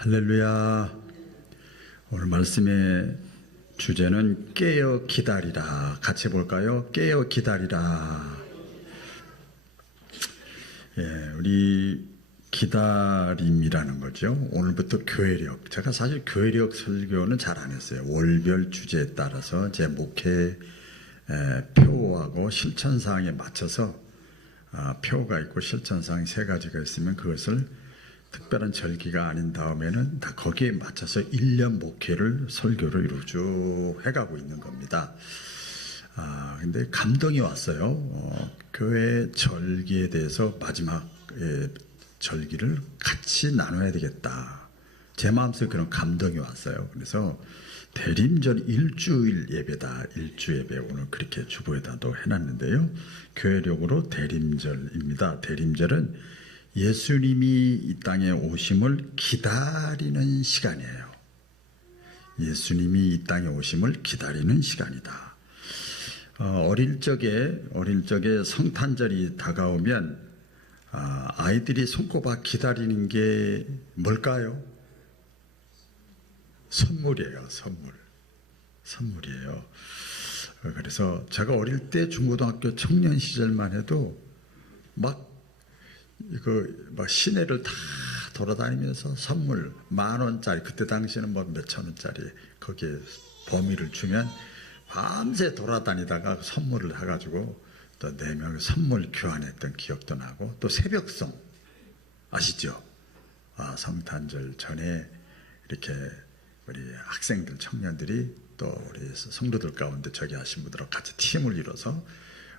할렐루야. 오늘 말씀의 주제는 깨어 기다리라. 같이 볼까요? 깨어 기다리라. 우리 기다림이라는 거죠. 오늘부터 교회력. 제가 사실 교회력 설교는 잘 안 했어요. 월별 주제에 따라서 제 목회 표하고 실천사항에 맞춰서 표가 있고 실천사항 세 가지가 있으면 그것을 특별한 절기가 아닌 다음에는 다 거기에 맞춰서 1년 목회를 설교를 이루 쭉 해가고 있는 겁니다. 근데 감동이 왔어요. 교회 절기에 대해서 마지막 절기를 같이 나눠야 되겠다. 제 마음속에 그런 감동이 왔어요. 그래서 대림절 일주일 예배다. 일주 예배 오늘 그렇게 주보에다도 해놨는데요. 교회력으로 대림절입니다. 대림절은 예수님이 이 땅에 오심을 기다리는 시간이에요. 예수님이 이 땅에 오심을 기다리는 시간이다. 어릴 적에 성탄절이 다가오면 아이들이 손꼽아 기다리는 게 뭘까요? 선물이에요. 선물이에요. 그래서 제가 어릴 때 중고등학교 청년 시절만 해도 막 시내를 다 돌아다니면서 선물 10,000원짜리, 그때 당시에는 뭐 몇천 원짜리 거기에 범위를 주면 밤새 돌아다니다가 선물을 해가지고 또 4명 선물 교환했던 기억도 나고, 또 새벽송 아시죠? 성탄절 전에 이렇게 우리 학생들, 청년들이 또 우리 성도들 가운데 저기 하신 분들하고 같이 팀을 이뤄서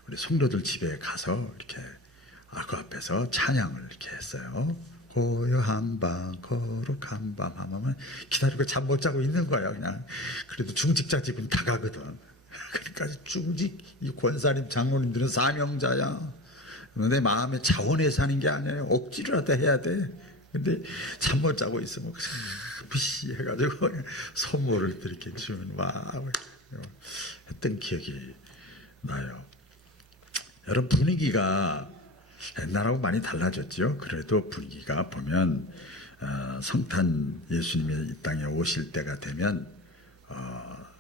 우리 성도들 집에 가서 이렇게 그 앞에서 찬양을 이렇게 했어요. 고요한 밤, 거룩한 밤 하면 기다리고 잠 못 자고 있는 거예요. 그냥. 그래도 중직자 집은 다 가거든. 그러니까 이 권사님 장로님들은 사명자야. 내 마음의 자원에 사는 게 아니에요. 억지로라도 해야 돼. 근데 잠 못 자고 있으면 부시 해가지고 선물을 이렇게 주면 했던 기억이 나요. 여러분, 분위기가 옛날하고 많이 달라졌죠. 그래도 분위기가 보면 성탄 예수님이 이 땅에 오실 때가 되면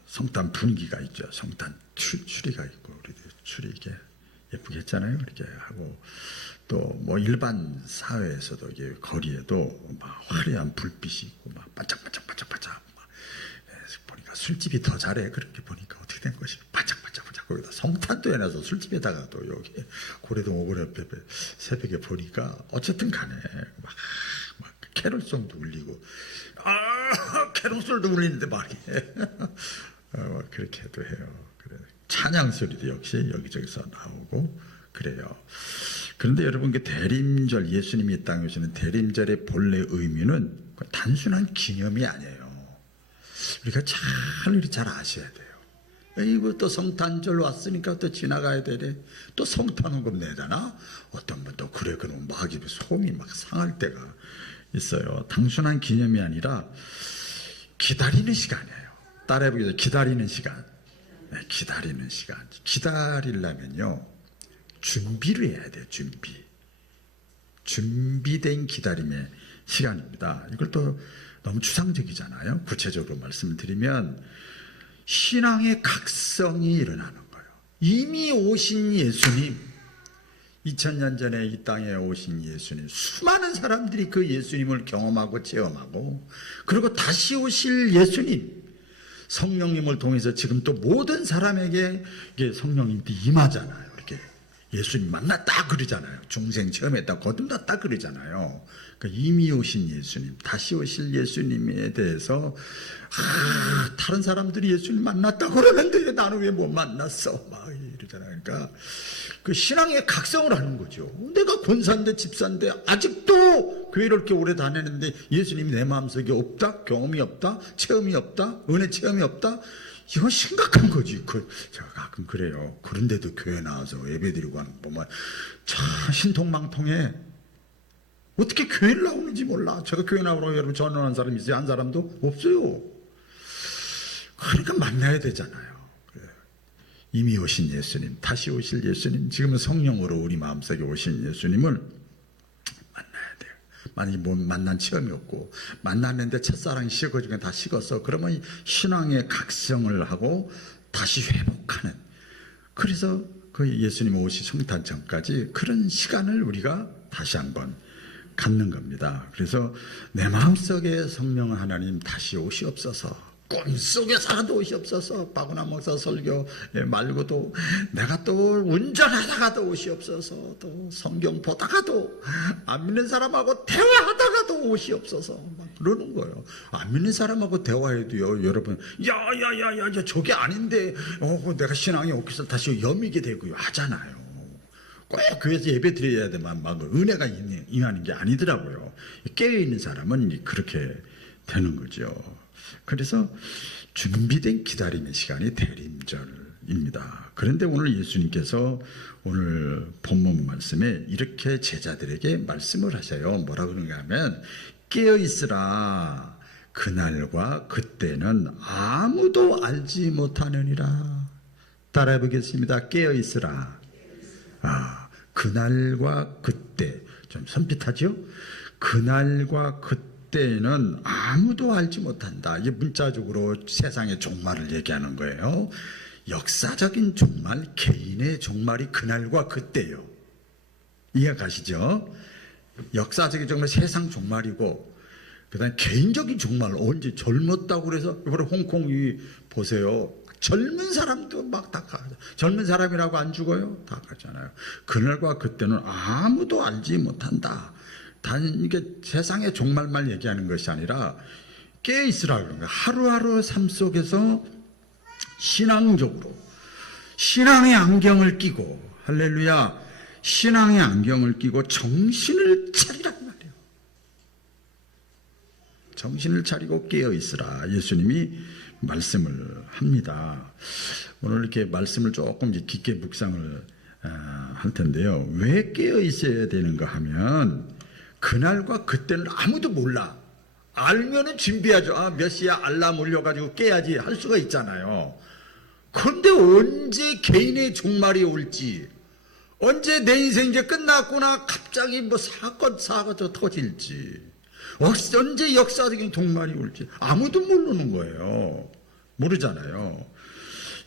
성탄 분위기가 있죠. 성탄 추리가 있고, 우리 추리 이게 예쁘게 했잖아요. 이렇게 하고, 또 뭐 일반 사회에서도 이게 거리에도 막 화려한 불빛이 있고 막 반짝반짝 보니까 술집이 더 잘해. 그렇게 보니까 어떻게 된 것이 반짝반짝 거기다 성탄도 해놔서 술집에다가 또 여기 고래동 오거리 옆에 새벽에 보니까 어쨌든 간에 막 캐롤송도 울리고 캐롤송도 울리는데 말이에요. 그렇게도 해요. 그래. 찬양 소리도 역시 여기저기서 나오고 그래요. 그런데 여러분, 그 대림절, 예수님이 이 땅에 오시는 대림절의 본래 의미는 단순한 기념이 아니에요. 우리가 잘 아셔야 돼요. 이거 또 성탄절 왔으니까 또 지나가야 되네. 또 성탄원금 내잖아. 어떤 분도 그래 그러면 막 속이 막 상할 때가 있어요. 단순한 기념이 아니라 기다리는 시간이에요. 따라해보겠습니다. 기다리는 시간. 네, 기다리는 시간. 기다리려면요, 준비를 해야 돼요. 준비된 기다림의 시간입니다. 이걸 또 너무 추상적이잖아요. 구체적으로 말씀을 드리면 신앙의 각성이 일어나는 거예요. 이미 오신 예수님, 2000년 전에 이 땅에 오신 예수님, 수많은 사람들이 그 예수님을 경험하고 체험하고, 그리고 다시 오실 예수님, 성령님을 통해서 지금 또 모든 사람에게 성령님이 임하잖아요. 이렇게 예수님 만났다 그러잖아요. 중생 체험했다 거듭났다 그러잖아요. 그러니까 이미 오신 예수님, 다시 오실 예수님에 대해서 다른 사람들이 예수님 만났다 그러는데 나는 왜 못 만났어? 막 이러잖아요. 그러니까 그 신앙의 각성을 하는 거죠. 내가 권사인데 집사인데 아직도 교회를 이렇게 오래 다녔는데 예수님이 내 마음속에 없다? 경험이 없다? 체험이 없다? 은혜 체험이 없다? 이건 심각한 거지. 제가 가끔 그래요. 그런데도 교회 나와서 예배드리고 하는 거 보면 참 신통망통해. 어떻게 교회를 나오는지 몰라. 제가 교회 나오라고 여러분 전화한 사람이 있어요? 한 사람도 없어요. 그러니까 만나야 되잖아요. 이미 오신 예수님, 다시 오실 예수님, 지금은 성령으로 우리 마음속에 오신 예수님을 만나야 돼요. 만약에 못 만난 체험이 없고 만났는데 첫사랑이 식어지면 다 식었어. 그러면 신앙의 각성을 하고 다시 회복하는. 그래서 그 예수님 오시 성탄 전까지 그런 시간을 우리가 다시 한번 갖는 겁니다. 그래서 내 마음속에 성령 하나님 다시 오시옵소서. 꿈속에서라도 오시옵소서. 박은하 목사 설교 말고도 내가 또 운전하다가도 오시옵소서. 또 성경 보다가도 안 믿는 사람하고 대화하다가도 오시옵소서. 막 그러는 거예요. 안 믿는 사람하고 대화해도요, 여러분, 야야야야 저게 아닌데 내가 신앙이 없겠어 다시 여미게 되고요 하잖아요. 꼭 교회에서 예배 드려야 되만 막 은혜가 임하는 게 아니더라고요. 깨어있는 사람은 그렇게 되는 거죠. 그래서 준비된 기다림의 시간이 대림절입니다. 그런데 오늘 예수님께서 오늘 본문 말씀에 이렇게 제자들에게 말씀을 하셔요. 뭐라 그러는가 하면 깨어있으라. 그날과 그때는 아무도 알지 못하느니라. 따라해 보겠습니다. 깨어있으라. 그날과 그때 좀 섬찟하죠? 그날과 그때는 아무도 알지 못한다. 이게 문자적으로 세상의 종말을 얘기하는 거예요. 역사적인 종말, 개인의 종말이 그날과 그때요. 이해가시죠? 역사적인 종말, 세상 종말이고, 그 다음에 개인적인 종말, 언제 젊었다고 그래서, 이번에 홍콩이 보세요. 젊은 사람도 막 다 가죠. 젊은 사람이라고 안 죽어요? 다 가잖아요. 그날과 그때는 아무도 알지 못한다. 단 이게 세상의 종말만 얘기하는 것이 아니라 깨어있으라 그런 거예요. 하루하루 삶 속에서 신앙적으로 신앙의 안경을 끼고, 할렐루야, 신앙의 안경을 끼고 정신을 차리란 말이에요. 정신을 차리고 깨어있으라. 예수님이 말씀을 합니다. 오늘 이렇게 말씀을 조금 깊게 묵상을 할 텐데요. 왜 깨어 있어야 되는가 하면 그날과 그때는 아무도 몰라. 알면은 준비하죠. 몇 시에 알람 올려가지고 깨야지 할 수가 있잖아요. 그런데 언제 개인의 종말이 올지, 언제 내 인생 이제 끝났구나 갑자기 뭐 사고가 터질지, 언제 역사적인 종말이 올지 아무도 모르는 거예요. 모르잖아요.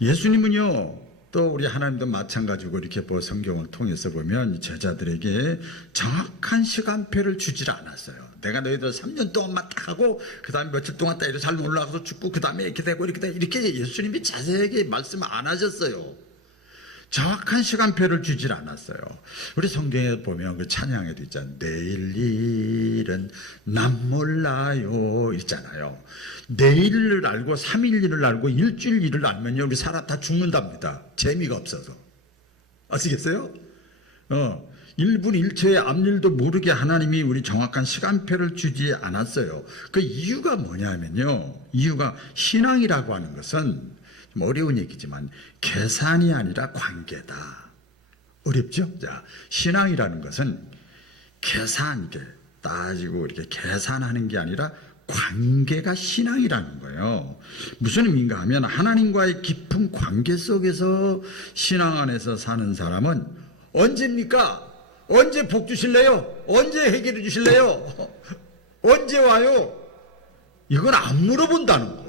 예수님은요, 또 우리 하나님도 마찬가지고 이렇게 성경을 통해서 보면 제자들에게 정확한 시간표를 주질 않았어요. 내가 너희들 3년 동안만 딱 하고 그 다음에 며칠 동안 딱 이렇게 잘 올라가서 죽고 그 다음에 이렇게 되고 이렇게 예수님이 자세하게 말씀 안 하셨어요. 정확한 시간표를 주질 않았어요. 우리 성경에 보면 그 찬양에도 있잖아요. 내일 일은 난 몰라요 있잖아요. 내일을 알고 3일 일을 알고 일주일 일을 알면요, 우리 사람 다 죽는답니다. 재미가 없어서. 아시겠어요? 1분 1초의 앞일도 모르게 하나님이 우리 정확한 시간표를 주지 않았어요. 그 이유가 뭐냐면요, 이유가 신앙이라고 하는 것은 좀 어려운 얘기지만 계산이 아니라 관계다. 어렵죠? 자, 신앙이라는 것은 계산, 이렇게 따지고 이렇게 계산하는 게 아니라 관계가 신앙이라는 거예요. 무슨 의미인가 하면 하나님과의 깊은 관계 속에서 신앙 안에서 사는 사람은 언제입니까? 언제 복 주실래요? 언제 해결해 주실래요? 언제 와요? 이건 안 물어본다는 거예요.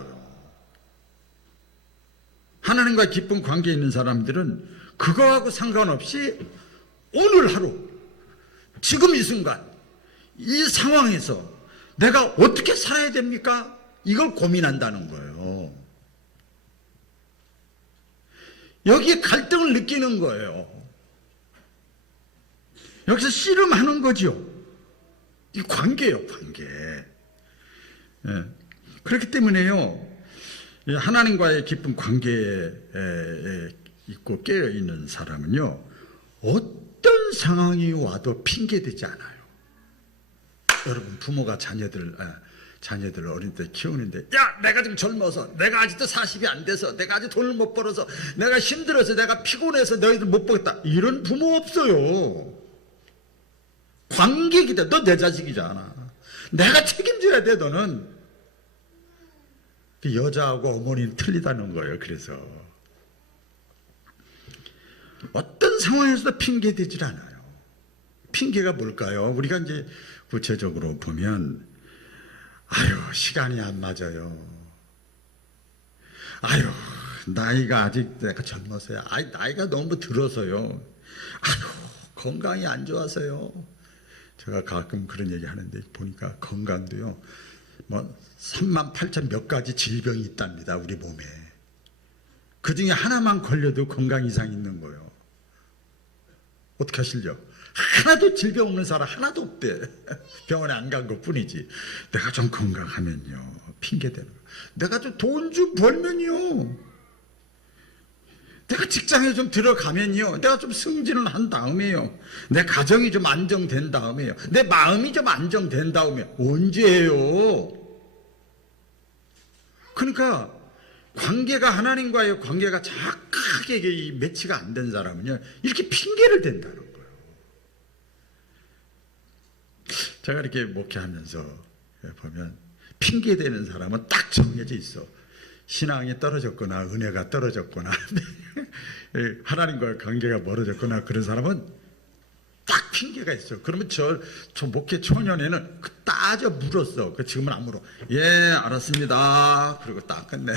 하나님과 깊은 관계에 있는 사람들은 그거하고 상관없이 오늘 하루, 지금 이 순간, 이 상황에서 내가 어떻게 살아야 됩니까? 이걸 고민한다는 거예요. 여기에 갈등을 느끼는 거예요. 여기서 씨름하는 거죠. 이 관계예요, 관계. 그렇기 때문에요, 하나님과의 깊은 관계에 있고 깨어있는 사람은요, 어떤 상황이 와도 핑계대지 않아요. 여러분, 부모가 자녀들 어린 때 키우는데, 야, 내가 지금 젊어서, 내가 아직도 40이 안 돼서, 내가 아직 돈을 못 벌어서, 내가 힘들어서, 내가 피곤해서 너희들 못 보겠다, 이런 부모 없어요. 관객이다. 너 내 자식이잖아. 내가 책임져야 돼, 너는. 여자하고 어머니는 틀리다는 거예요. 그래서 어떤 상황에서도 핑계대질 않아요. 핑계가 뭘까요? 우리가 이제 구체적으로 보면 아유 시간이 안 맞아요. 아유 나이가 아직 내가 젊어서요. 아이 나이가 너무 들어서요. 아유 건강이 안 좋아서요. 제가 가끔 그런 얘기 하는데 보니까 건강도요. 뭐 38,000 몇 가지 질병이 있답니다. 우리 몸에. 그 중에 하나만 걸려도 건강 이상이 있는 거예요. 어떻게 하실려? 하나도 질병 없는 사람 하나도 없대. 병원에 안 간 것 뿐이지. 내가 좀 건강하면요. 핑계대는 거예요. 내가 좀 돈 좀 벌면요. 내가 직장에 좀 들어가면요. 내가 좀 승진을 한 다음에요. 내 가정이 좀 안정된 다음에요. 내 마음이 좀 안정된 다음에 언제예요? 그러니까 관계가 하나님과의 관계가 정확하게 매치가 안 된 사람은요. 이렇게 핑계를 댄다는 거예요. 제가 이렇게 목회하면서 보면 핑계대는 사람은 딱 정해져 있어. 신앙이 떨어졌거나 은혜가 떨어졌거나 하나님과의 관계가 멀어졌거나 그런 사람은 딱 핑계가 있어. 그러면 저 목회 초년에는 따져 물었어. 지금은 안 물어. 예 알았습니다. 그리고 딱 끝내.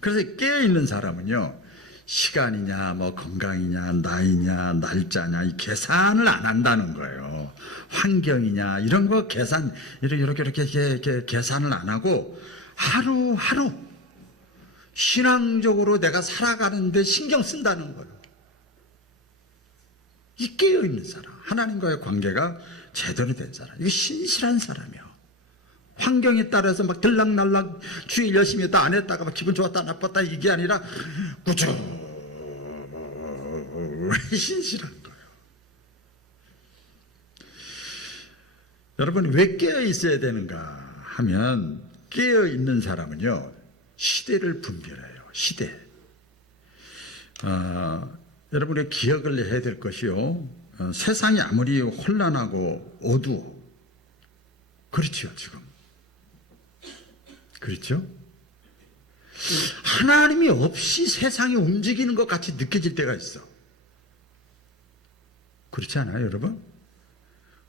그래서 깨어있는 사람은요. 시간이냐 뭐 건강이냐 나이냐 날짜냐 이 계산을 안 한다는 거예요. 환경이냐 이런 거 계산 이렇게 계산을 안 하고 하루하루 신앙적으로 내가 살아가는데 신경 쓴다는 거예요. 이 깨어있는 사람, 하나님과의 관계가 제대로 된 사람, 이게 신실한 사람이요. 환경에 따라서 막 들락날락 주일 열심히 했다 안 했다가 막 기분 좋았다 나빴다 이게 아니라 꾸준히 신실한 거예요. 여러분 왜 깨어 있어야 되는가 하면 깨어 있는 사람은요 시대를 분별해요. 시대. 여러분의 기억을 해야 될 것이요. 세상이 아무리 혼란하고 어두워 그렇죠 지금. 그렇죠? 하나님이 없이 세상이 움직이는 것 같이 느껴질 때가 있어. 그렇지 않아요, 여러분?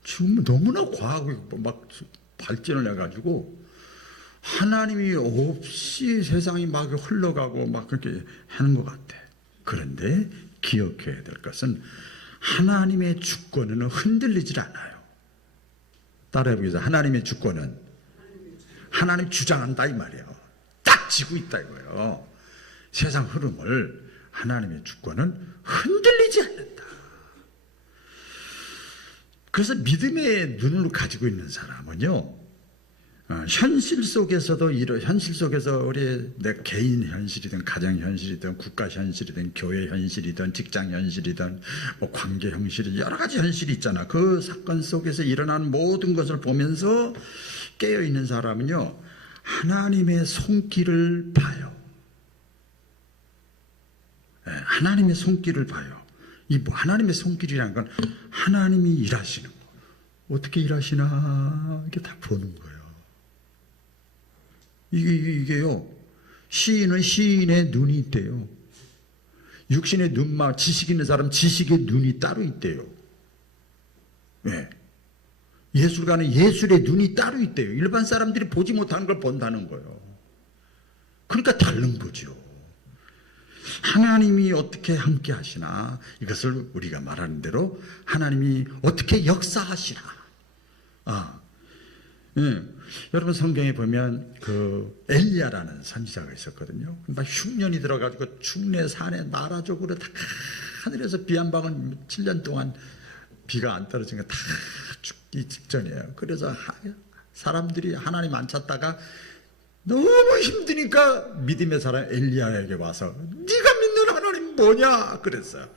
지금 너무나 과학이 막 발전을 해가지고 하나님이 없이 세상이 막 흘러가고 막 그렇게 하는 것 같아. 그런데 기억해야 될 것은 하나님의 주권은 흔들리질 않아요. 따라해보겠습니다. 하나님의 주권은 하나님 주장한다 이 말이에요. 딱 지고 있다 이거예요. 세상 흐름을 하나님의 주권은 흔들리지 않는다. 그래서 믿음의 눈을 가지고 있는 사람은요. 현실 속에서도 현실 속에서 우리 내 개인 현실이든 가정 현실이든 국가 현실이든 교회 현실이든 직장 현실이든 뭐 관계 현실이 여러 가지 현실이 있잖아. 그 사건 속에서 일어나는 모든 것을 보면서 깨어 있는 사람은요 하나님의 손길을 봐요. 하나님의 손길을 봐요. 이 하나님의 손길이라는 건 하나님이 일하시는 거. 어떻게 일하시나 이게 다 보는 거예요. 이게요. 시인은 시인의 눈이 있대요. 육신의 눈만 지식 있는 사람 지식의 눈이 따로 있대요. 네. 예술가는 예술의 눈이 따로 있대요. 일반 사람들이 보지 못하는 걸 본다는 거예요. 그러니까 다른 거죠. 하나님이 어떻게 함께 하시나 이것을 우리가 말하는 대로 하나님이 어떻게 역사하시나. 여러분 성경에 보면 그 엘리야라는 선지자가 있었거든요. 막 흉년이 들어가지고 충내 산에 나라적으로 다 하늘에서 비 한 방울 7년 동안 비가 안 떨어진 거 다 죽기 직전이에요. 그래서 사람들이 하나님 안 찾다가 너무 힘드니까 믿음의 사람 엘리야에게 와서 네가 믿는 하나님 뭐냐 그랬어요.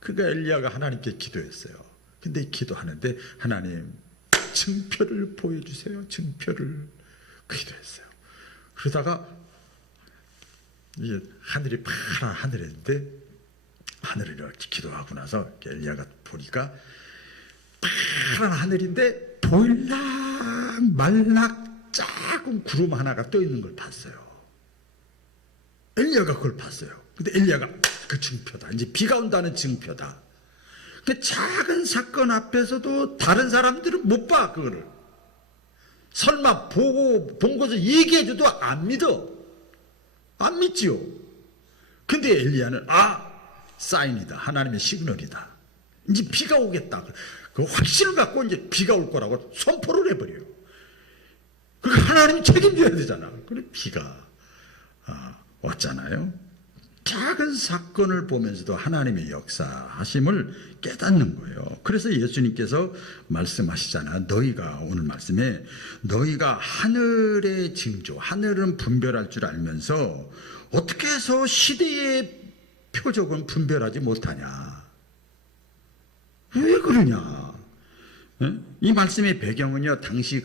그러니까 엘리야가 하나님께 기도했어요. 근데 기도하는데 하나님 증표를 보여주세요. 증표를 기도했어요. 그러다가 이 하늘이 파란 하늘인데 하늘을 이렇게 기도하고 나서 엘리야가 보니까 파란 하늘인데 보일락 말락 작은 구름 하나가 떠 있는 걸 봤어요. 엘리야가 그걸 봤어요. 근데 엘리야가 그 증표다. 이제 비가 온다는 증표다. 그 작은 사건 앞에서도 다른 사람들은 못 봐, 그거를. 설마 본 것을 얘기해줘도 안 믿어. 안 믿지요. 근데 엘리야는 사인이다. 하나님의 시그널이다. 이제 비가 오겠다. 그 확신을 갖고 이제 비가 올 거라고 선포를 해버려요. 그러니까 하나님이 책임져야 되잖아. 그래 비가 왔잖아요. 작은 사건을 보면서도 하나님의 역사하심을 깨닫는 거예요. 그래서 예수님께서 말씀하시잖아. 너희가 오늘 말씀에 너희가 하늘의 징조, 하늘은 분별할 줄 알면서 어떻게 해서 시대의 표적은 분별하지 못하냐. 왜 그러냐. 이 말씀의 배경은요. 당시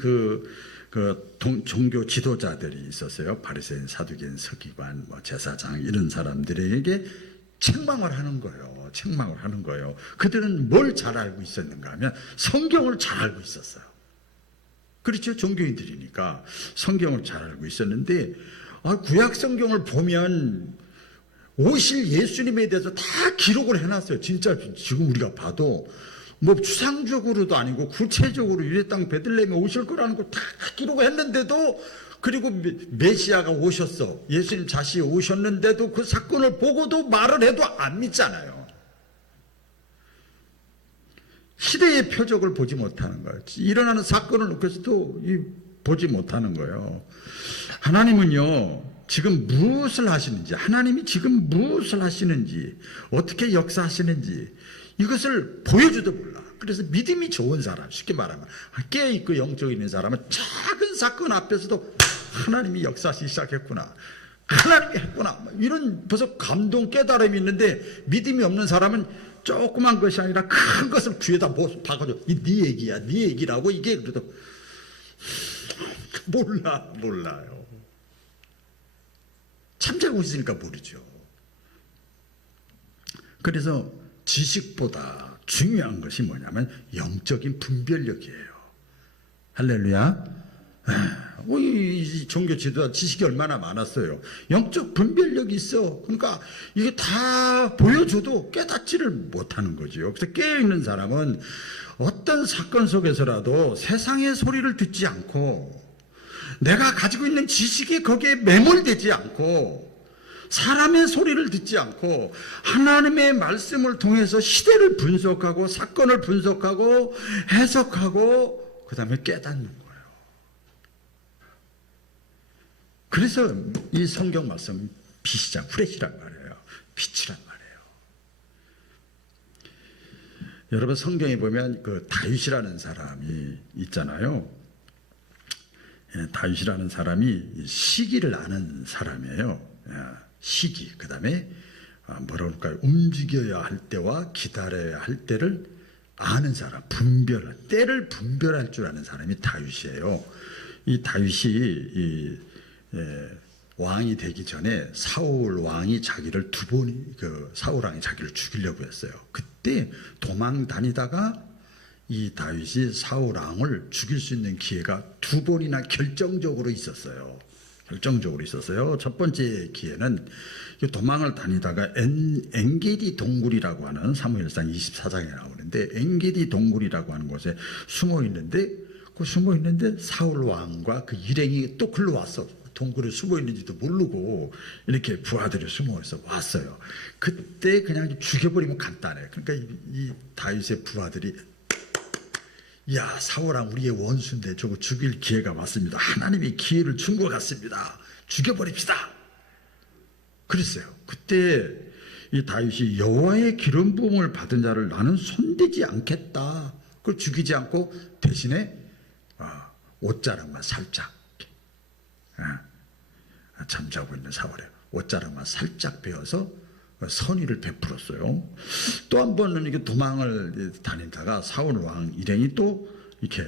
종교 지도자들이 있었어요. 바리새인, 사두개인, 서기관, 제사장 이런 사람들에게 책망을 하는 거예요. 책망을 하는 거예요. 그들은 뭘 잘 알고 있었는가 하면 성경을 잘 알고 있었어요. 그렇죠. 종교인들이니까 성경을 잘 알고 있었는데 구약 성경을 보면 오실 예수님에 대해서 다 기록을 해놨어요. 진짜 지금 우리가 봐도 추상적으로도 아니고 구체적으로 유대 땅 베들레헴에 오실 거라는 거 다 기록을 했는데도, 그리고 메시아가 오셨어. 예수님 자신이 오셨는데도 그 사건을 보고도 말을 해도 안 믿잖아요. 시대의 표적을 보지 못하는 거예요. 일어나는 사건을 놓고서도 보지 못하는 거예요. 하나님은요, 지금 무엇을 하시는지, 하나님이 지금 무엇을 하시는지, 어떻게 역사하시는지 이것을 보여주도 몰라. 그래서 믿음이 좋은 사람, 쉽게 말하면 깨어있고 영적 있는 사람은 작은 사건 앞에서도 하나님이 역사하시기 시작했구나, 하나님이 했구나, 이런 벌써 감동 깨달음이 있는데, 믿음이 없는 사람은 조그만 것이 아니라 큰 것을 귀에다 박아줘. 네 얘기야, 네 얘기라고. 이게 그래도 몰라요. 참자고 있으니까 모르죠. 그래서 지식보다 중요한 것이 뭐냐면 영적인 분별력이에요. 할렐루야. 이 종교 지도자 지식이 얼마나 많았어요. 영적 분별력이 있어. 그러니까 이게 다 보여줘도 깨닫지를 못하는 거죠. 그래서 깨어있는 사람은 어떤 사건 속에서라도 세상의 소리를 듣지 않고, 내가 가지고 있는 지식이 거기에 매몰되지 않고, 사람의 소리를 듣지 않고 하나님의 말씀을 통해서 시대를 분석하고 사건을 분석하고 해석하고 그 다음에 깨닫는 거예요. 그래서 이 성경 말씀 빛이란, 프레시란 말이에요. 빛이란 말이에요. 여러분 성경에 보면 그 다윗이라는 사람이 있잖아요. 다윗이라는 사람이 시기를 아는 사람이에요. 시기, 그 다음에 뭐라 그럴까요? 움직여야 할 때와 기다려야 할 때를 아는 사람, 때를 분별할 줄 아는 사람이 다윗이에요. 이 다윗이 왕이 되기 전에 사울 왕이 자기를 사울 왕이 자기를 죽이려고 했어요. 그때 도망 다니다가 이 다윗이 사울 왕을 죽일 수 있는 기회가 2번이나 결정적으로 있었어요. 첫 번째 기회는 도망을 다니다가 엔게디 동굴이라고 하는 사무엘상 24장에 나오는데, 엔게디 동굴이라고 하는 곳에 숨어 있는데 사울 왕과 그 일행이 또 글로 왔어. 동굴에 숨어 있는지도 모르고 이렇게 부하들이 숨어서 왔어요. 그때 그냥 죽여버리면 간단해. 그러니까 이 다윗의 부하들이, 야, 사울왕 우리의 원수인데 저거 죽일 기회가 왔습니다. 하나님이 기회를 준 것 같습니다. 죽여버립시다. 그랬어요. 그때 이 다윗이 여호와의 기름 부음을 받은 자를 나는 손대지 않겠다. 그걸 죽이지 않고 대신에 옷자락만 살짝, 잠자고 있는 사울에 옷자락만 살짝 베어서 선의를 베풀었어요. 또 한 번은 이게 도망을 다니다가 사울 왕 일행이 또 이렇게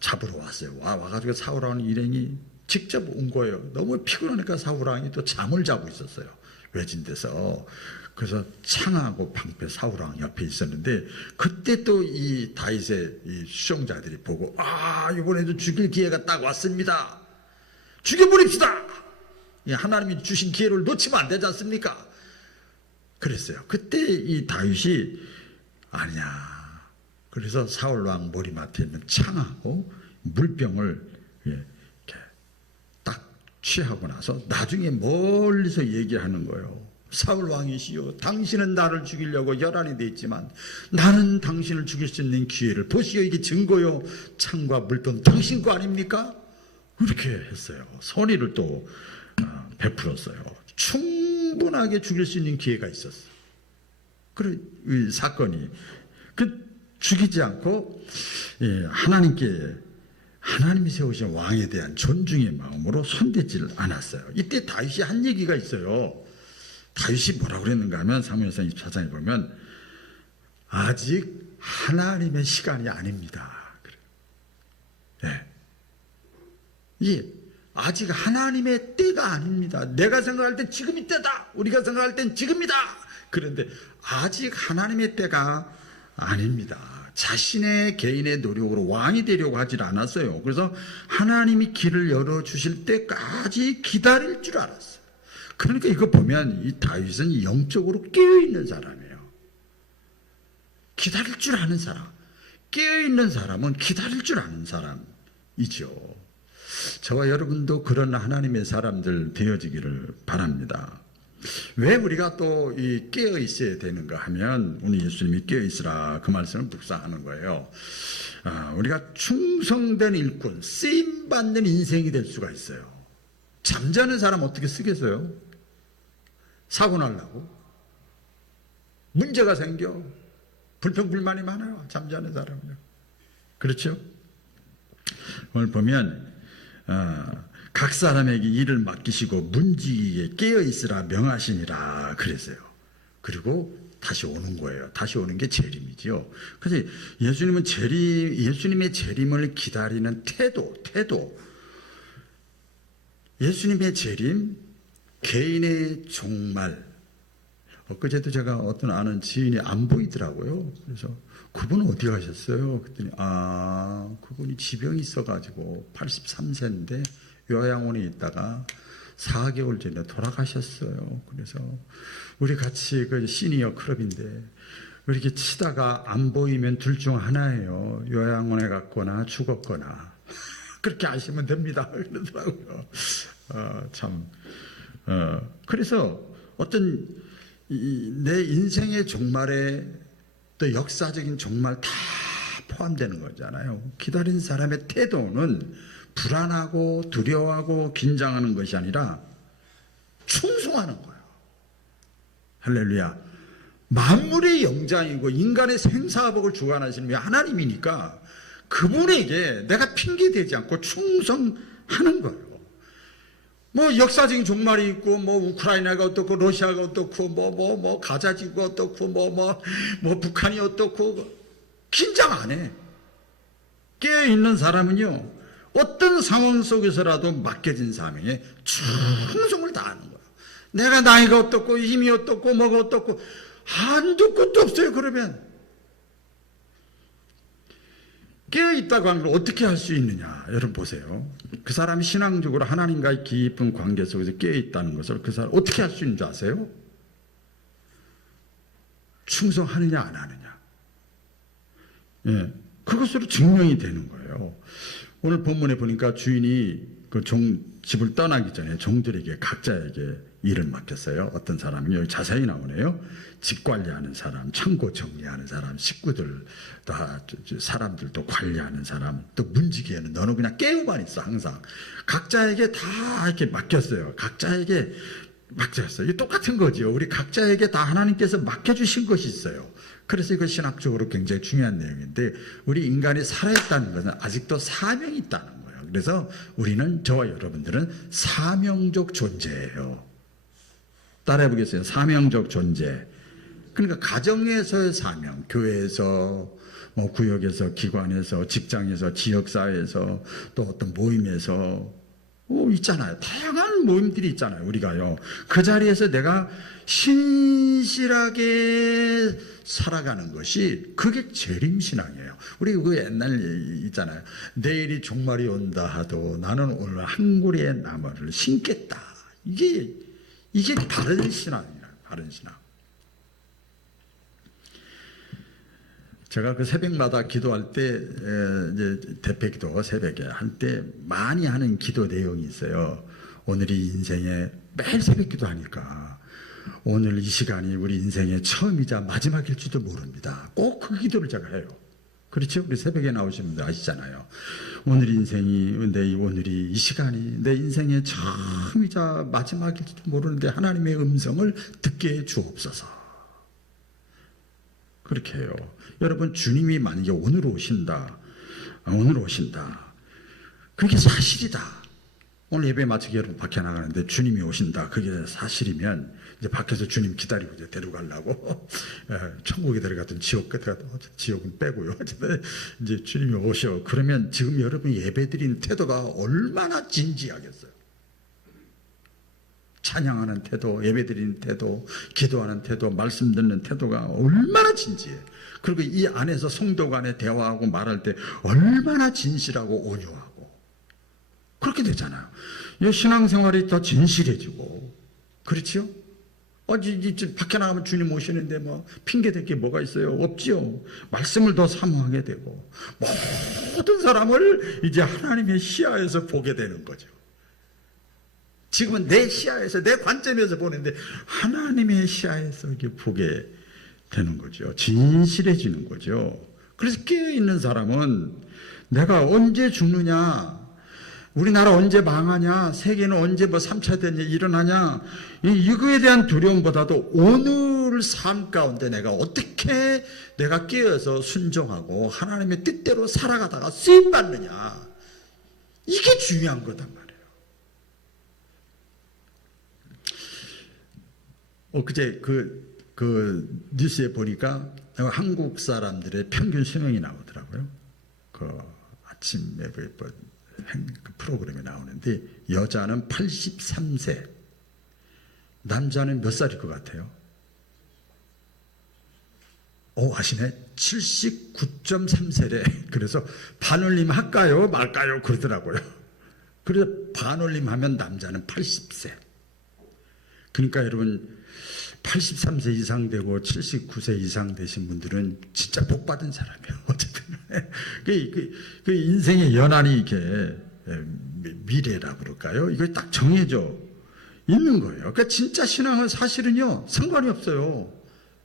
잡으러 왔어요. 와가지고 사울 왕 일행이 직접 온 거예요. 너무 피곤하니까 사울 왕이 또 잠을 자고 있었어요. 외진 데서. 그래서 창하고 방패 사울 왕 옆에 있었는데, 그때 또 이 다윗의 이 수종자들이 보고, 이번에도 죽일 기회가 딱 왔습니다. 죽여버립시다. 하나님이 주신 기회를 놓치면 안 되지 않습니까? 그랬어요. 그때 이 다윗이 아니야. 그래서 사울 왕 머리맡에 있는 창하고 물병을 이렇게 딱 취하고 나서 나중에 멀리서 얘기하는 거예요. 사울 왕이시여, 당신은 나를 죽이려고 열안이 돼 있지만 나는 당신을 죽일 수 있는 기회를 보시오. 이게 증거요. 창과 물병 당신 거 아닙니까? 이렇게 했어요. 선의를 또 베풀었어요. 충분하게 죽일 수 있는 기회가 있었어요. 그래, 이 사건이 죽이지 않고 하나님이 세우신 왕에 대한 존중의 마음으로 손대질 않았어요. 이때 다윗이 한 얘기가 있어요. 다윗이 뭐라고 그랬는가 하면 사무엘상 24장에 보면 아직 하나님의 시간이 아닙니다. 그래요. 예. 아직 하나님의 때가 아닙니다. 내가 생각할 땐 지금이 때다. 우리가 생각할 땐 지금이다. 그런데 아직 하나님의 때가 아닙니다. 자신의 개인의 노력으로 왕이 되려고 하질 않았어요. 그래서 하나님이 길을 열어주실 때까지 기다릴 줄 알았어요. 그러니까 이거 보면 이 다윗은 영적으로 깨어있는 사람이에요. 기다릴 줄 아는 사람. 깨어있는 사람은 기다릴 줄 아는 사람이죠. 저와 여러분도 그런 하나님의 사람들 되어지기를 바랍니다. 왜 우리가 또 깨어 있어야 되는가 하면 우리 예수님이 깨어 있으라 그 말씀을 묵상하는 거예요. 우리가 충성된 일꾼, 쓰임 받는 인생이 될 수가 있어요. 잠자는 사람 어떻게 쓰겠어요? 사고 날라고 문제가 생겨 불평불만이 많아요. 잠자는 사람은요. 그렇죠? 오늘 보면 각 사람에게 일을 맡기시고 문지기에 깨어있으라 명하시니라 그랬어요. 그리고 다시 오는 거예요. 다시 오는 게 재림이죠. 그래서 예수님의 재림을 기다리는 태도. 예수님의 재림, 개인의 종말. 엊그제도 제가 어떤 아는 지인이 안 보이더라고요. 그래서 그분은 어디 가셨어요? 그랬더니 그분이 지병이 있어가지고 83세인데 요양원에 있다가 4개월 전에 돌아가셨어요. 그래서 우리 같이 그 시니어 클럽인데 이렇게 치다가 안 보이면 둘 중 하나예요. 요양원에 갔거나 죽었거나 그렇게 아시면 됩니다. 그러더라고요. 그래서 어떤 내 인생의 종말에 또 역사적인 종말 다 포함되는 거잖아요. 기다린 사람의 태도는 불안하고 두려워하고 긴장하는 것이 아니라 충성하는 거예요. 할렐루야. 만물의 영장이고 인간의 생사복을 주관하시는 하나님이니까 그분에게 내가 핑계대지 않고 충성하는 거예요. 뭐 역사적인 종말이 있고 뭐 우크라이나가 어떻고 러시아가 어떻고 뭐 가자지구가 어떻고 뭐 북한이 어떻고 긴장 안 해. 깨어 있는 사람은요 어떤 상황 속에서라도 맡겨진 사명에 충성을 다하는 거예요. 내가 나이가 어떻고 힘이 어떻고 뭐가 어떻고 한두 끝도 없어요. 그러면 깨어있다고 하는 걸 어떻게 할 수 있느냐. 여러분 보세요. 그 사람이 신앙적으로 하나님과의 깊은 관계 속에서 깨어있다는 것을 그 사람 어떻게 할 수 있는 줄 아세요? 충성하느냐 안 하느냐. 예, 그것으로 증명이 되는 거예요. 오늘 본문에 보니까 주인이 그 집을 떠나기 전에 종들에게 각자에게 일을 맡겼어요. 어떤 사람이 여기 자세히 나오네요. 집 관리하는 사람, 창고 정리하는 사람, 식구들 다 사람들도 관리하는 사람, 또 문지기에는 너는 그냥 깨우만 있어 항상. 각자에게 다 이렇게 맡겼어요. 각자에게 맡겼어요. 이게 똑같은 거죠. 우리 각자에게 다 하나님께서 맡겨주신 것이 있어요. 그래서 이거 신학적으로 굉장히 중요한 내용인데 우리 인간이 살아있다는 것은 아직도 사명이 있다는 거예요. 그래서 우리는 저와 여러분들은 사명적 존재예요. 따라해 보겠어요. 사명적 존재. 그러니까 가정에서의 사명, 교회에서, 뭐 구역에서, 기관에서, 직장에서, 지역사회에서, 또 어떤 모임에서 있잖아요. 다양한 모임들이 있잖아요. 우리가요. 그 자리에서 내가 신실하게 살아가는 것이 그게 재림신앙이에요. 우리 그 옛날 얘기 있잖아요. 내일이 종말이 온다 하도 나는 오늘 한 구리의 나무를 심겠다. 이게 바른 신앙이에요. 바른 신앙. 제가 그 새벽마다 기도할 때 이제 대패기도 새벽에 할 때 많이 하는 기도 내용이 있어요. 오늘이 인생의 매일 새벽기도 하니까 오늘 이 시간이 우리 인생의 처음이자 마지막일지도 모릅니다. 꼭 그 기도를 제가 해요. 그렇죠? 우리 새벽에 나오신 분들 아시잖아요. 오늘 인생이 오늘이 이 시간이 내 인생의 처음이자 마지막일지도 모르는데 하나님의 음성을 듣게 해 주옵소서. 그렇게 해요. 여러분, 주님이 만약에 오늘 오신다. 그게 사실이다. 오늘 예배 마치기 여러분 밖에 나가는데 주님이 오신다. 그게 사실이면 이제 밖에서 주님 기다리고 이제 데려가려고 천국에 들어갔든 지옥 끝에 갔든 지옥은 빼고요. 이제 주님이 오셔. 그러면 지금 여러분이 예배드린 태도가 얼마나 진지하겠어요. 찬양하는 태도, 예배드리는 태도, 기도하는 태도, 말씀 듣는 태도가 얼마나 진지해. 그리고 이 안에서 성도 간에 대화하고 말할 때 얼마나 진실하고 온유하고 그렇게 되잖아요. 신앙생활이 더 진실해지고, 그렇죠? 이제 밖에 나가면 주님 오시는데 뭐 핑계 댈 게 뭐가 있어요? 없지요. 말씀을 더 사모하게 되고 모든 사람을 이제 하나님의 시야에서 보게 되는 거죠. 지금은 내 시야에서, 내 관점에서 보는데 하나님의 시야에서 이렇게 보게 되는 거죠. 진실해지는 거죠. 그래서 깨어있는 사람은 내가 언제 죽느냐, 우리나라 언제 망하냐, 세계는 언제 뭐 3차 대전이 일어나냐, 이거에 대한 두려움보다도 오늘 삶 가운데 내가 어떻게 내가 깨어서 순종하고 하나님의 뜻대로 살아가다가 쓰임받느냐, 이게 중요한 거단 말이에요. 그제 그 뉴스에 보니까 한국 사람들의 평균 수명이 나오더라고요. 그 아침에 그 프로그램에 나오는데 여자는 83세, 남자는 몇 살일 것 같아요? 아시네? 79.3세래. 그래서 반올림 할까요? 말까요? 그러더라고요. 그래서 반올림 하면 남자는 80세. 그러니까 여러분 83세 이상 되고 79세 이상 되신 분들은 진짜 복 받은 사람이에요. 어쨌든 그 인생의 연한이 이렇게 미래라 그럴까요? 이거 딱 정해져 있는 거예요. 그러니까 진짜 신앙은 사실은요 상관이 없어요.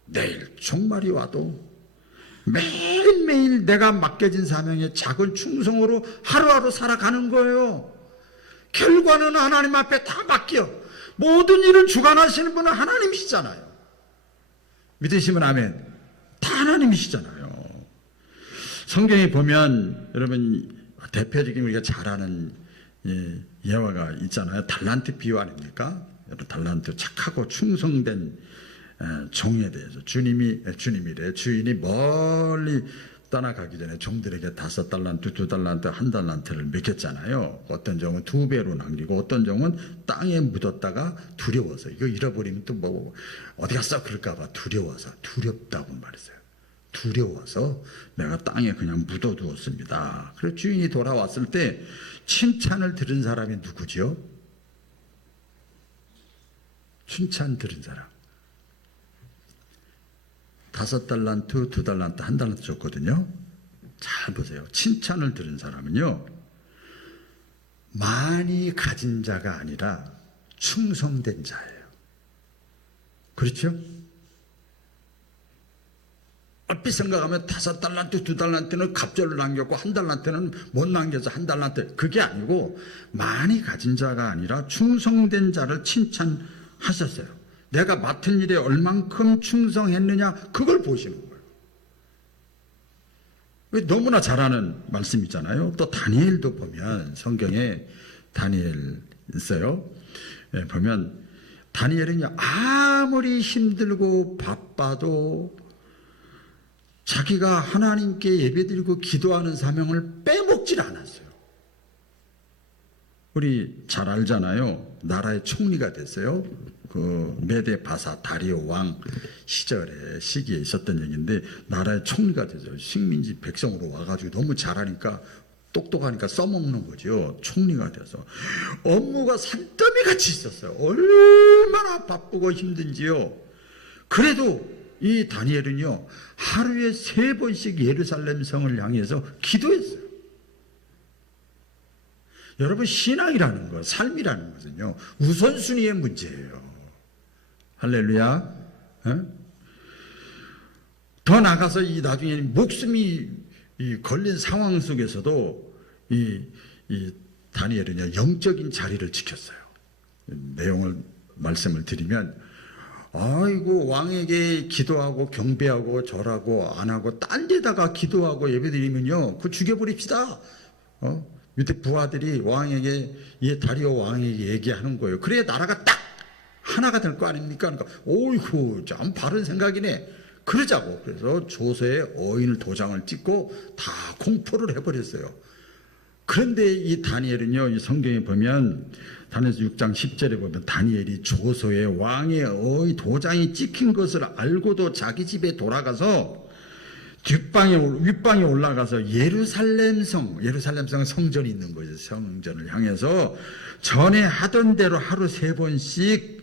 내일 종말이 와도 매일매일 내가 맡겨진 사명의 작은 충성으로 하루하루 살아가는 거예요. 결과는 하나님 앞에 다 맡겨. 모든 일을 주관하시는 분은 하나님이시잖아요. 믿으시면 아멘. 다 하나님이시잖아요. 성경에 보면 여러분 대표적인 우리가 잘 아는 예화가 있잖아요. 달란트 비유 아닙니까? 여러분 달란트, 착하고 충성된 종에 대해서 주인이 멀리 떠나가기 전에 종들에게 5달란트, 2달란트, 1달란트를 맡겼잖아요. 어떤 종은 2배로 남기고 어떤 종은 땅에 묻었다가 두려워서, 이거 잃어버리면 또 뭐 어디 갔어 그럴까봐 두렵다고 말했어요. 두려워서 내가 땅에 그냥 묻어두었습니다. 그래서 주인이 돌아왔을 때 칭찬을 들은 사람이 누구죠? 칭찬 들은 사람. 5달란트, 2달란트, 1달란트 줬거든요. 잘 보세요. 칭찬을 들은 사람은요, 많이 가진 자가 아니라 충성된 자예요. 그렇죠? 얼핏 생각하면 5달란트, 2달란트는 갑절을 남겼고 1달란트는 못 남겨서 1달란트. 그게 아니고 많이 가진 자가 아니라 충성된 자를 칭찬하셨어요. 내가 맡은 일에 얼만큼 충성했느냐, 그걸 보시는 거예요. 너무나 잘 아는 말씀이잖아요. 또 다니엘도 보면 성경에 다니엘 있어요. 보면 다니엘은요, 아무리 힘들고 바빠도 자기가 하나님께 예배드리고 기도하는 사명을 빼먹질 않았어요. 우리 잘 알잖아요. 나라의 총리가 됐어요. 그 메데 바사 다리오 왕 시기에 있었던 얘기인데, 나라의 총리가 되죠. 식민지 백성으로 와가지고 너무 잘하니까, 똑똑하니까 써먹는 거죠. 총리가 돼서 업무가 산더미 같이 있었어요. 얼마나 바쁘고 힘든지요. 그래도 이 다니엘은요, 하루에 3번씩 예루살렘 성을 향해서 기도했어요. 여러분, 신앙이라는 것, 삶이라는 것은요, 우선순위의 문제예요. 할렐루야. 더 나가서 이 나중에 목숨이 걸린 상황 속에서도 이 다니엘은요, 영적인 자리를 지켰어요. 내용을 말씀을 드리면, 아이고, 왕에게 기도하고 경배하고 절하고 안 하고 딴 데다가 기도하고 예배드리면요, 그거 죽여버립시다. 밑에 부하들이 왕에게, 다리오 왕에게 얘기하는 거예요. 그래야 나라가 딱 하나가 될 거 아닙니까? 그러니까, 오이구, 참 바른 생각이네. 그러자고. 그래서 조서에 어인 도장을 찍고 다 공포를 해버렸어요. 그런데 이 다니엘은요, 이 성경에 보면, 다니엘서 6장 10절에 보면, 다니엘이 조서에 왕의 어의 도장이 찍힌 것을 알고도 자기 집에 돌아가서 윗방에 올라가서 예루살렘 성은 성전이 있는 거죠. 성전을 향해서 전에 하던 대로 하루 3번씩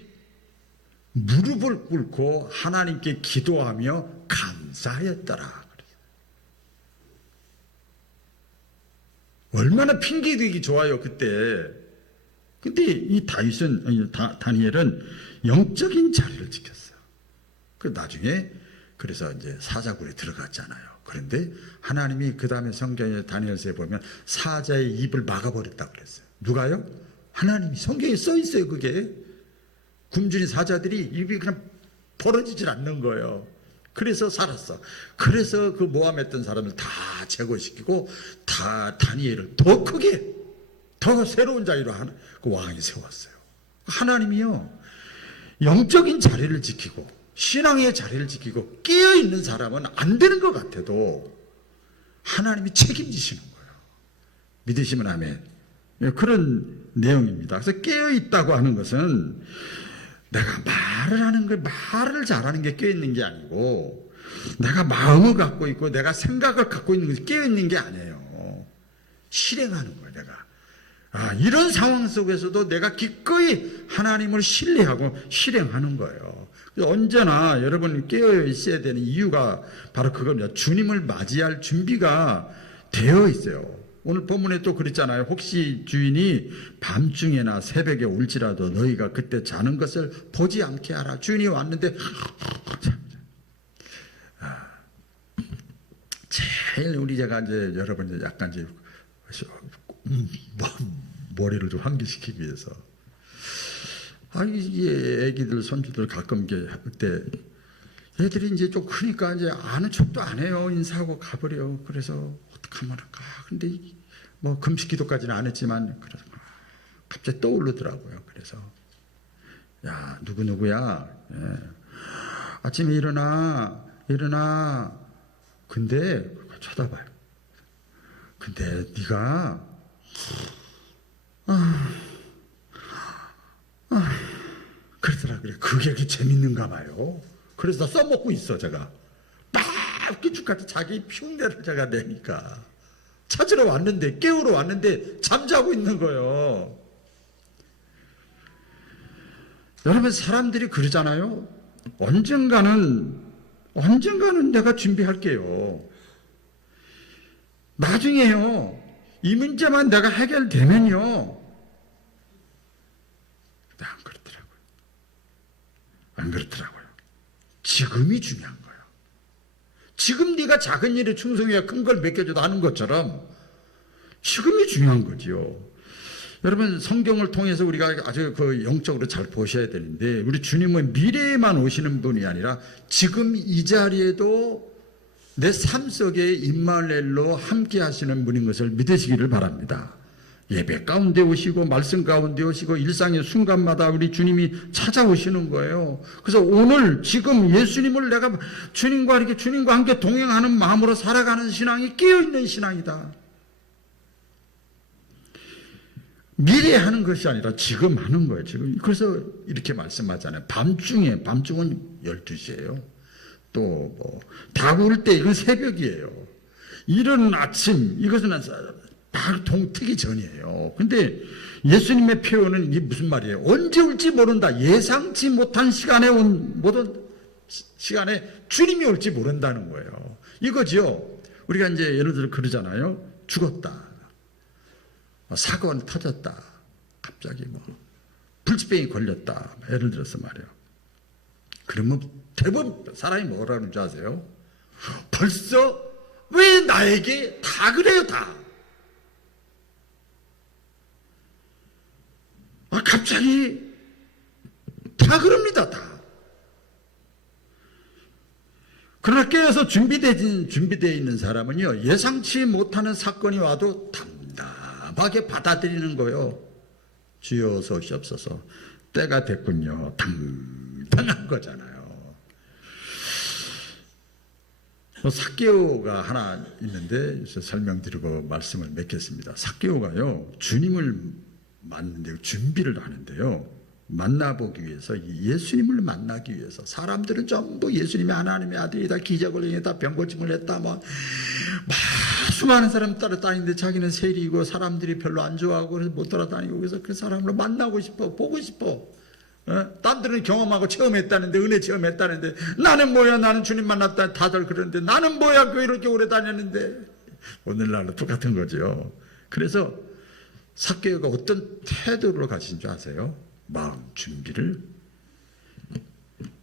무릎을 꿇고 하나님께 기도하며 감사하였더라. 얼마나 핑계대기 좋아요, 그때. 근데 이 다니엘은 영적인 자리를 지켰어요. 그 나중에 그래서 이제 사자굴에 들어갔잖아요. 그런데 하나님이 그 다음에 성경에 다니엘서에 보면 사자의 입을 막아버렸다고 그랬어요. 누가요? 하나님이. 성경에 써 있어요, 그게. 굶주린 사자들이 입이 그냥 벌어지질 않는 거예요. 그래서 살았어. 그래서 그 모함했던 사람을 다 제거시키고 다 다니엘을 더 크게, 더 새로운 자리로 그 왕이 세웠어요. 하나님이요, 영적인 자리를 지키고 신앙의 자리를 지키고 깨어있는 사람은 안 되는 것 같아도 하나님이 책임지시는 거예요. 믿으시면 아멘. 그런 내용입니다. 그래서 깨어있다고 하는 것은 내가 말을 잘하는 게 깨어있는 게 아니고, 내가 마음을 갖고 있고 내가 생각을 갖고 있는 것이 깨어있는 게 아니에요. 실행하는 거예요, 내가. 이런 상황 속에서도 내가 기꺼이 하나님을 신뢰하고 실행하는 거예요. 언제나 여러분 깨어 있어야 되는 이유가 바로 그겁니다. 주님을 맞이할 준비가 되어 있어요. 오늘 본문에 또 그랬잖아요. 혹시 주인이 밤중에나 새벽에 올지라도 너희가 그때 자는 것을 보지 않게 하라. 주인이 왔는데 제일 우리 제가 이제 여러분 약간 이제 머리를 좀 환기시키기 위해서, 이게 애기들 손주들 가끔 이게 할 때 애들이 이제 좀 크니까 이제 아는 척도 안 해요. 인사하고 가버려. 그래서 어떡하면 할까. 근데 뭐 금식 기도까지는 안 했지만 그래서 갑자기 떠오르더라고요. 그래서 야, 누구야? 아침에 일어나. 근데 쳐다봐요. 근데 네가 그러더라. 그래. 그게 그렇게 재밌는가 봐요. 그래서 써먹고 있어. 제가 막 끼죽같이 자기 흉내를 제가 내니까 찾으러 왔는데, 깨우러 왔는데 잠자고 있는 거예요. 여러분, 사람들이 그러잖아요. 언젠가는 내가 준비할게요. 나중에요, 이 문제만 내가 해결되면요. 안 그렇더라고요. 지금이 중요한 거예요. 지금 네가 작은 일에 충성해야 큰 걸 맡겨줘도 하는 것처럼 지금이 중요한 거지요. 여러분, 성경을 통해서 우리가 아주 그 영적으로 잘 보셔야 되는데, 우리 주님은 미래에만 오시는 분이 아니라 지금 이 자리에도 내 삶 속에 임마누엘로 함께 하시는 분인 것을 믿으시기를 바랍니다. 예배 가운데 오시고 말씀 가운데 오시고 일상의 순간마다 우리 주님이 찾아오시는 거예요. 그래서 오늘 지금 예수님을 내가 주님과 함께 동행하는 마음으로 살아가는 신앙이 깨어있는 신앙이다. 미래에 하는 것이 아니라 지금 하는 거예요. 지금. 그래서 이렇게 말씀하잖아요. 밤중은 12시예요. 또 다 구울 때 이건 새벽이에요. 이른 아침, 이것은 다 동트기 전이에요. 근데 예수님의 표현은 이게 무슨 말이에요? 언제 올지 모른다. 예상치 못한 시간에 온 모든 시간에 주님이 올지 모른다는 거예요. 이거지요. 우리가 이제 예를 들어 그러잖아요. 죽었다. 사건 터졌다. 갑자기 뭐 불치병이 걸렸다. 예를 들어서 말이에요. 그러면 대부분 사람이 뭐라는 줄 아세요? 벌써 왜 나에게 다 그래요, 다. 갑자기 다 그럽니다, 다. 그러나 깨어서 준비되어 있는 사람은요, 예상치 못하는 사건이 와도 담담하게 받아들이는 거예요. 주여 서시옵소서. 때가 됐군요. 당당한 거잖아요. 삭개오가 하나 있는데 설명드리고 말씀을 맺겠습니다. 삭개오가요, 주님을 만는데 준비를 하는데요. 만나보기 위해서, 예수님을 만나기 위해서, 사람들은 전부 예수님이 하나님의 아들이다, 기적을 행했다, 병고침을 했다, 수많은 사람 따라다니는데 자기는 세리고 사람들이 별로 안 좋아하고 그래서 못 따라다니고, 그래서 그 사람을 만나고 싶어, 보고 싶어. 남들은 경험하고 체험했다는데, 은혜 체험했다는데, 나는 뭐야, 나는 주님 만났다, 다들 그러는데, 나는 뭐야, 그 이렇게 오래 다녔는데. 오늘날도 똑같은 거죠. 그래서 삭개오가 어떤 태도로 가신 줄 아세요? 마음 준비를.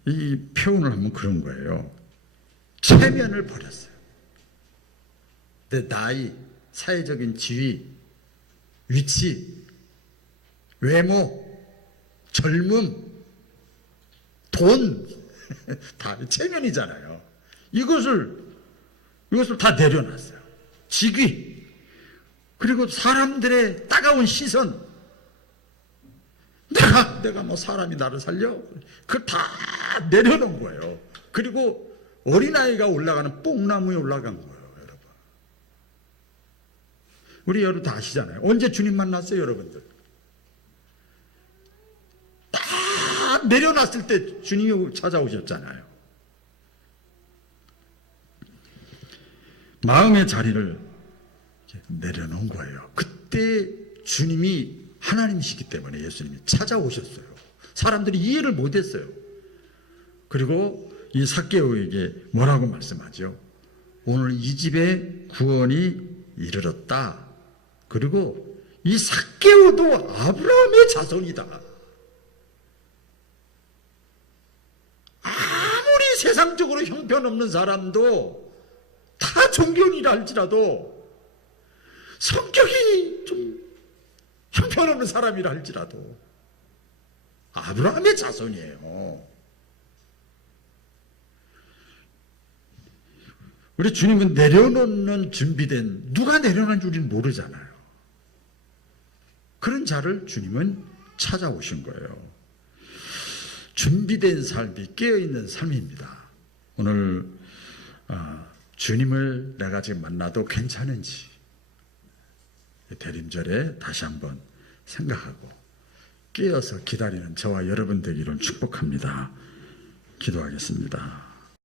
이 표현을 하면 그런 거예요. 체면을 버렸어요. 내 나이, 사회적인 지위, 위치, 외모, 젊음, 돈, 다 체면이잖아요. 이것을 다 내려놨어요. 직위, 그리고 사람들의 따가운 시선, 내가 뭐 사람이 나를 살려? 그걸 다 내려놓은 거예요. 그리고 어린아이가 올라가는 뽕나무에 올라간 거예요, 여러분. 우리 여러분 다 아시잖아요. 언제 주님 만났어요, 여러분들? 다 내려놨을 때 주님이 찾아오셨잖아요. 마음의 자리를 내려놓은 거예요. 그때 주님이 하나님이시기 때문에 예수님이 찾아오셨어요. 사람들이 이해를 못했어요. 그리고 이 삭개오에게 뭐라고 말씀하죠? 오늘 이 집에 구원이 이르렀다. 그리고 이 삭개오도 아브라함의 자손이다. 아무리 세상적으로 형편없는 사람도, 다 종교인이라 할지라도, 성격이 좀 형편없는 사람이라 할지라도 아브라함의 자손이에요. 우리 주님은 내려놓는 준비된, 누가 내려놓은 줄 우리는 모르잖아요. 그런 자를 주님은 찾아오신 거예요. 준비된 삶이, 깨어있는 삶입니다. 오늘 주님을 내가 지금 만나도 괜찮은지 대림절에 다시 한번 생각하고 깨어서 기다리는 저와 여러분 되기를 축복합니다. 기도하겠습니다.